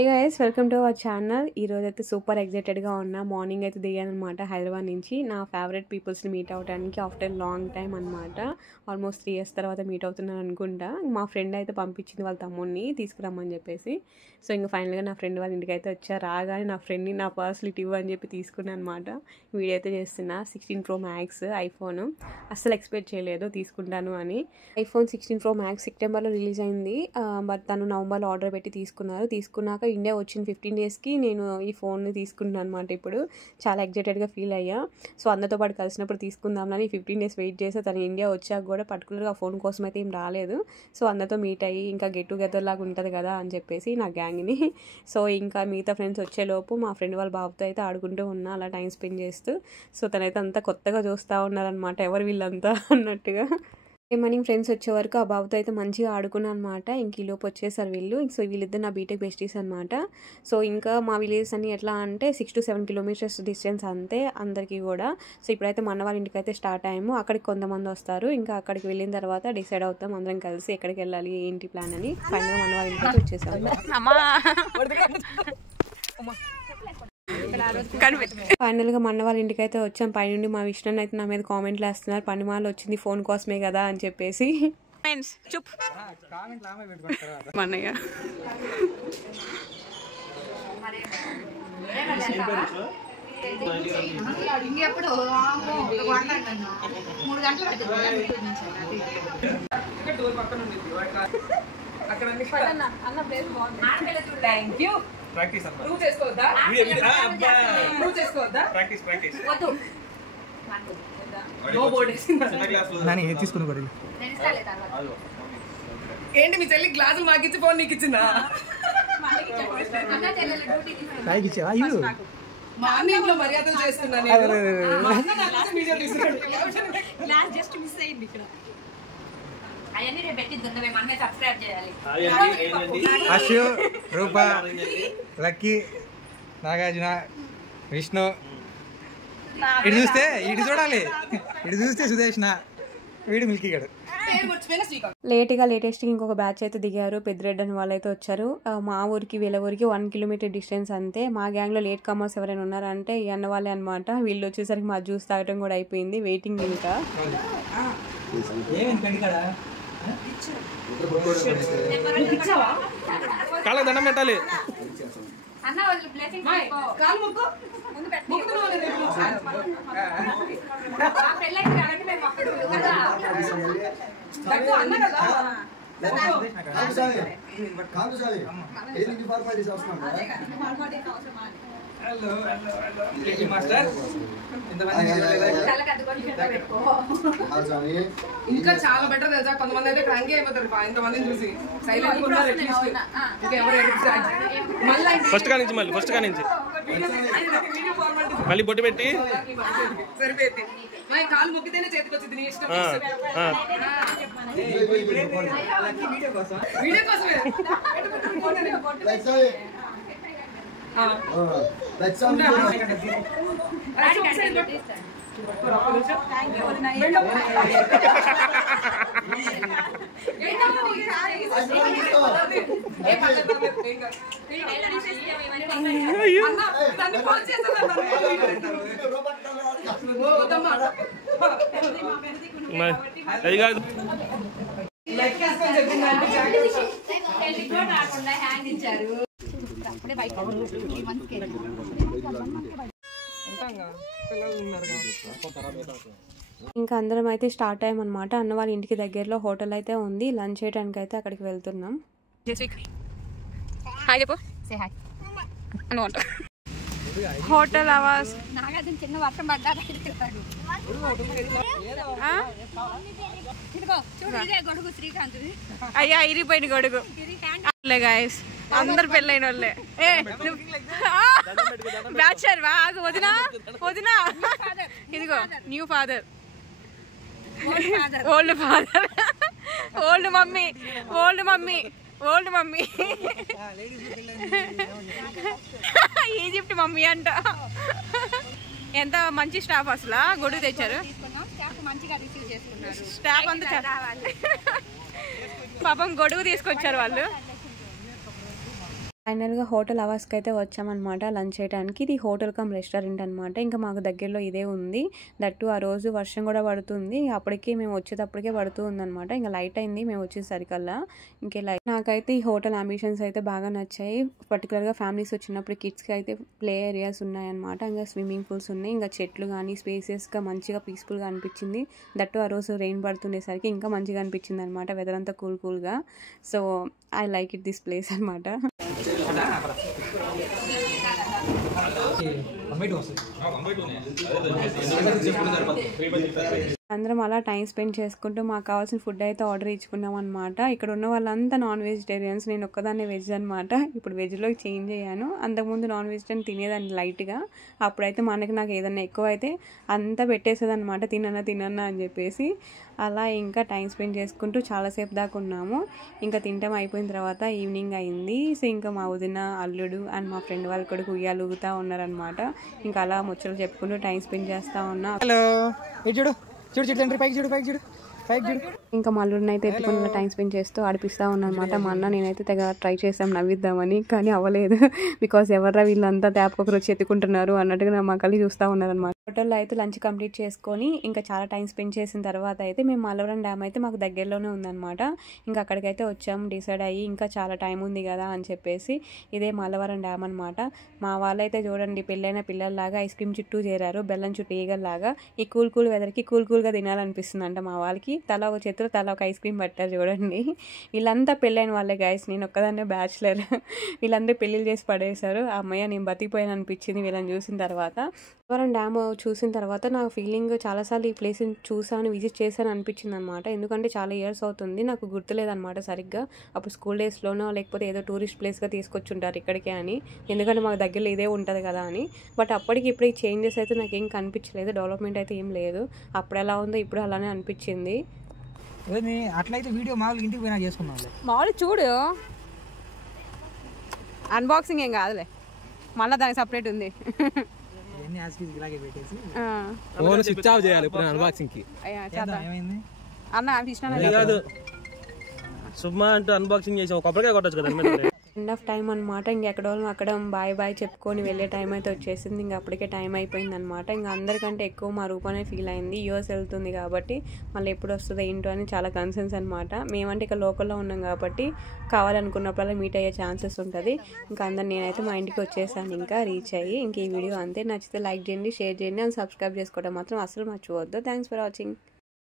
Hi guys, welcome to our channel. ఈరోజు అయితే super ఎగ్జైటెడ్గా ఉన్నా. మార్నింగ్ అయితే దిగాను అనమాట హైదరాబాద్ నుంచి. నా ఫేవరెట్ పీపుల్స్ని మీట్ అవడానికి ఆఫ్టర్ లాంగ్ టైం అనమాట. ఆల్మోస్ట్ 3 years తర్వాత మీట్ అవుతున్నాను అనుకుంటా. మా ఫ్రెండ్ అయితే పంపించింది వాళ్ళ తమ్ముడిని తీసుకురమ్మని చెప్పేసి. సో ఇంకా ఫైనల్గా నా ఫ్రెండ్ వాళ్ళ ఇంటికి అయితే వచ్చా. రాగానే నా ఫ్రెండ్ని నా పర్సనల్ ఇవ్వు అని చెప్పి తీసుకున్నాను అనమాట. వీడియో అయితే చేస్తున్నా. 16 Pro Max ఐఫోన్. అస్సలు ఎక్స్పెక్ట్ చేయలేదు తీసుకుంటాను అని. iPhone 16 Pro Max సెప్టెంబర్లో రిలీజ్ అయింది. బట్ తను నవంబర్లో ఆర్డర్ పెట్టి తీసుకున్నాక ఇండియా వచ్చిన 15 daysకి నేను ఈ ఫోన్ని తీసుకున్నాను అనమాట. ఇప్పుడు చాలా ఎగ్జైటెడ్గా ఫీల్ అయ్యా. సో అందరితో పాటు కలిసినప్పుడు తీసుకుందామని 15 days వెయిట్ చేస్తే తను ఇండియా వచ్చాక కూడా పర్టికులర్గా ఫోన్ కోసం అయితే ఏం రాలేదు. సో అందరితో మీట్ అయ్యి ఇంకా గెట్ టుగెదర్ లాగా ఉంటుంది కదా అని చెప్పేసి నా గ్యాంగ్ని. సో ఇంకా మిగతా ఫ్రెండ్స్ వచ్చేలోపు మా ఫ్రెండ్ వాళ్ళ బాబుతో అయితే ఆడుకుంటూ ఉన్నా, అలా టైం స్పెండ్ చేస్తూ. సో తనైతే అంతా కొత్తగా చూస్తూ ఉన్నారనమాట, ఎవరు వీళ్ళంతా అన్నట్టుగా. ఈవినింగ్ ఫ్రెండ్స్ వచ్చే వరకు ఆ బాబుతో అయితే మంచిగా ఆడుకున్నాను అనమాట. ఇంక ఈ లోపు వచ్చేసారు వీళ్ళు. సో వీళ్ళిద్దరు నా బీటెక్ బెస్టీస్ అనమాట. సో ఇంకా మా విలేజెస్ అన్ని ఎట్లా అంటే 6 to 7 kilometers డిస్టెన్స్ అంతే అందరికీ కూడా. సో ఇప్పుడైతే మన వాళ్ళ ఇంటికి అయితే స్టార్ట్ అయ్యాము. అక్కడికి కొంతమంది వస్తారు. ఇంకా అక్కడికి వెళ్ళిన తర్వాత డిసైడ్ అవుతాం అందరం కలిసి ఎక్కడికి వెళ్ళాలి ఏంటి ప్లాన్ అని. ఫైనల్గా మన వాళ్ళ ఇంటికి అయితే వచ్చేసాము. ఫైనల్గా మన వాళ్ళ ఇంటికి అయితే వచ్చాం. పైనుండి మా విష్ణు అయితే నా మీద కామెంట్లు వేస్తున్నారు, పనిమాలు వచ్చింది ఫోన్ కోసమే కదా అని చెప్పేసి. మనయ్య ప్రాక్టీస్ అన్న నువ్వు చేసుకోవద్దా నువ్వు చేసుకోవద్దా ప్రాక్టీస్ వద్దు నో బోర్డ్ చిన్న క్లాస్ లో నాని తీసుకుని కొడి నేను ఇస్తాలే తర్వాత ఏంటి మీ చెల్లి గ్లాసులు మాకిచ్చి ఫోన్ నీకు ఇచ్చిందా అన్న చెల్లెల డ్యూటీ కాయకి ఇచ్చా అయ్యో మా అన్నలో మర్యాదలు చేస్తున్నా నేను మా అన్న నా కోసం వీడియో తీసుకున్నాడు క్లాస్ జస్ట్ మిస్ అయ్యింది ఇక్కడ. అయ్యని రే బెట్టి దున్నవే మనమే సబ్స్క్రైబ్ చేయాలి. అశు రూప లక్కీ నాగార్జున విష్ణు ఇటు చూడాలి ఇటు చూస్తే సుదేష్ణ వీడు మిల్కీ గడు. లేటెస్ట్గా ఇంకొక బ్యాచ్ అయితే దిగారు. పెద్దరెడ్డి అని వాళ్ళు అయితే వచ్చారు. మా ఊరికి వీళ్ళ ఊరికి 1 kilometer డిస్టెన్స్ అంతే. మా గ్యాంగ్లో లేట్ కమర్స్ ఎవరైనా ఉన్నారంటే ఈ అన్న వాళ్ళే అనమాట. వీళ్ళు వచ్చేసరికి మా జ్యూస్ తాగటం కూడా అయిపోయింది. వెయిటింగ్ ఇంకా కాళ్ళ దండం పెట్టాలి. ఇంకా చాలా బెటర్ తెలుసా, కొంతమంది అయితే క్రాంకీ అయిపోతారు ఇంతమందిని చూసి. సైలెంట్ ఉన్నారు ఫస్ట్ కానించి మళ్ళీ బొట్టు పెట్టి సరిపోయింది. కాలు మొక్కితేనే చేతికి వచ్చింది నీ ఇష్టం. వీడియో కోసమే అది కాదు ఇంకా అందరం అయితే స్టార్ట్ అయ్యామన్నమాట. అన్న వాళ్ళ ఇంటికి దగ్గరలో హోటల్ అయితే ఉంది. లంచ్ చేయడానికి అయితే అక్కడికి వెళ్తున్నాం. హోటల్ ఆవాస్ చిన్న వర్షం పడ్డారు. అయ్యా ఇరిపోయిన గొడుగు గాయస్, అందరు పెళ్ళైన వాళ్ళే. బ్యాచర్ ఆగు వదినా ఇదిగో new father, old father, old mummy Egypt mummy అంట. ఎంత మంచి స్టాఫ్ అసలు, గొడుగు తెచ్చారు. స్టాఫ్ అంతా పాపం గొడుగు తీసుకొచ్చారు వాళ్ళు. ఫైనల్గా హోటల్ అవాస్కి అయితే వచ్చామన్నమాట లంచ్ చేయడానికి. ఇది హోటల్ కమ్ రెస్టారెంట్ అనమాట. ఇంకా మాకు దగ్గరలో ఇదే ఉంది. దట్టు ఆ రోజు వర్షం కూడా పడుతుంది. అప్పటికి మేము వచ్చేటప్పటికే పడుతూ ఉందన్నమాట. ఇంకా లైట్ అయింది మేము వచ్చేసరికల్లా. ఇంకే లైట్ నాకైతే ఈ హోటల్ అంబిషన్స్ అయితే బాగా నచ్చాయి. పర్టికులర్గా ఫ్యామిలీస్ వచ్చినప్పుడు కిడ్స్కి అయితే ప్లే ఏరియాస్ ఉన్నాయన్నమాట. ఇంకా స్విమ్మింగ్ పూల్స్ ఉన్నాయి. ఇంకా చెట్లు కానీ స్పేసియస్గా మంచిగా పీస్ఫుల్గా అనిపించింది. దట్టు ఆ రోజు రెయిన్ పడుతుండేసరికి ఇంకా మంచిగా అనిపించింది అనమాట. వెదర్ అంతా కూల్గా. So I like it this place అనమాట. అందరం అలా టైం స్పెండ్ చేసుకుంటూ మాకు కావాల్సిన ఫుడ్ అయితే ఆర్డర్ ఇచ్చుకున్నాం అనమాట. ఇక్కడ ఉన్న వాళ్ళంతా నాన్ వెజిటేరియన్స్, నేను ఒక్కదాన్నే వెజ్ అనమాట. ఇప్పుడు వెజ్లోకి చేంజ్ అయ్యాను. అంతకుముందు నాన్ వెజిటేరియన్ తినేదాన్ని లైట్గా. అప్పుడైతే నాకు ఏదన్నా ఎక్కువ అయితే అంతా పెట్టేసేది అనమాట, తినన్నా అని చెప్పేసి. అలా ఇంకా టైం స్పెండ్ చేసుకుంటూ చాలాసేపు దాకా ఉన్నాము. ఇంకా తింటాం అయిపోయిన తర్వాత ఈవినింగ్ అయింది. సో ఇంకా మా వదిన, అల్లుడు అండ్ మా ఫ్రెండ్ వాళ్ళు కూడా ఉయ్యాలు ఊగుతూ ఉన్నారనమాట. ఇంకా అలా ముచ్చట్లు చెప్పుకుంటూ టైం స్పెండ్ చేస్తూ ఉన్నా. హలో చూడు తండ్రి పైకి చూడు. ఇంకా మా అల్లుడిని అయితే ఎత్తుకుని టైం స్పెండ్ చేస్తూ ఆడిపిస్తూ ఉన్నానమాట. మా అన్న నేనైతే తెగ ట్రై చేసాం నవ్విద్దామని, కానీ అవ్వలేదు. బికాస్ ఎవర్రా వీళ్ళంతా ట్యాప్కి వచ్చి ఎత్తుకుంటున్నారు అన్నట్టుగా మా కళ్ళు చూస్తూ ఉన్నారనమాట. హోటల్లో అయితే లంచ్ కంప్లీట్ చేసుకొని ఇంకా చాలా టైం స్పెండ్ చేసిన తర్వాత అయితే మేము మల్లవరం డ్యామ్ అయితే మాకు దగ్గరలోనే ఉందన్నమాట. ఇంకా అక్కడికైతే వచ్చాము డిసైడ్ అయ్యి, ఇంకా చాలా టైం ఉంది కదా అని చెప్పేసి. ఇదే మల్లవరం డ్యామ్ అనమాట. మా వాళ్ళైతే చూడండి పెళ్ళైన పిల్లల్లాగా ఐస్ క్రీమ్ చుట్టూ చేరారు, బెల్లం చుట్టూ ఈగల్లాగా. ఈ కూల్ వెదర్కి కూల్గా తినాలనిపిస్తుంది అంట మా వాళ్ళకి. తల ఒక చేతిలో తల ఒక ఐస్ క్రీమ్ పట్టారు చూడండి. వీళ్ళంతా పెళ్ళైన వాళ్ళే గైస్, నేను ఒక్కదాన్నే బ్యాచులర్. వీళ్ళందరూ పెళ్ళిళ్ళు చేసి పడేశారు. అమ్మయ్య నేను బతికిపోయాను అనిపించింది వీళ్ళని చూసిన తర్వాత. మల్లవరం డ్యామ్ చూసిన తర్వాత నా ఫీలింగ్ చాలాసార్లు ఈ ప్లేస్ని చూసాను, విజిట్ చేశాను అనిపించింది అనమాట. ఎందుకంటే చాలా ఇయర్స్ అవుతుంది, నాకు గుర్తులేదనమాట సరిగ్గా. అప్పుడు స్కూల్ డేస్లోనో లేకపోతే ఏదో టూరిస్ట్ ప్లేస్గా తీసుకొచ్చుంటారు ఇక్కడికే అని, ఎందుకంటే మాకు దగ్గరలో ఇదే ఉంటుంది కదా అని. బట్ అప్పటికి ఇప్పుడు ఈ చేంజెస్ అయితే నాకు ఏం కనిపించలేదు, డెవలప్మెంట్ అయితే ఏం లేదు. అప్పుడు ఎలా ఉందో ఇప్పుడు అలానే అనిపించింది. అట్లయితే వీడియో మామూలుగా ఇంటికి పోయినా చేసుకున్నాం. మామూలు చూడు, అన్బాక్సింగ్ ఏం కాదులే, మళ్ళీ దానికి సపరేట్ ఉంది. స్విచ్ ఆఫ్ చేయాలి ఇప్పుడు అన్బాక్సింగ్ కి. అన్న సుమా అంటూ అన్బాక్సింగ్ చేసాం, కొబ్బరికాయ కొట్టచ్చు కదా. ఎండ్ ఆఫ్ టైం అనమాట. ఇంకెక్కడో అక్కడ బాయ్ చెప్పుకొని వెళ్ళే టైం అయితే వచ్చేసింది. ఇంకా అప్పటికే టైం అయిపోయింది అనమాట. ఇంకా అందరికంటే ఎక్కువ మా రూపానే ఫీల్ అయింది. యూఎస్ వెళ్తుంది కాబట్టి మళ్ళీ ఎప్పుడు వస్తుందో ఏంటో అని చాలా కన్సర్న్స్ అనమాట. మేమంటే ఇక్కడ లోకల్లో ఉన్నాం కాబట్టి కావాలనుకున్నప్పుడల్లా మీట్ అయ్యే ఛాన్సెస్ ఉంటుంది. ఇంకా అందరు నేనైతే మా ఇంటికి వచ్చేసాను ఇంకా రీచ్ అయ్యి. ఇంక ఈ వీడియో అంతే. నచ్చితే లైక్ చేయండి, షేర్ చేయండి అండ్ సబ్స్క్రైబ్ చేసుకోవడం మాత్రం అసలు మర్చిపోవద్దు. Thanks for watching.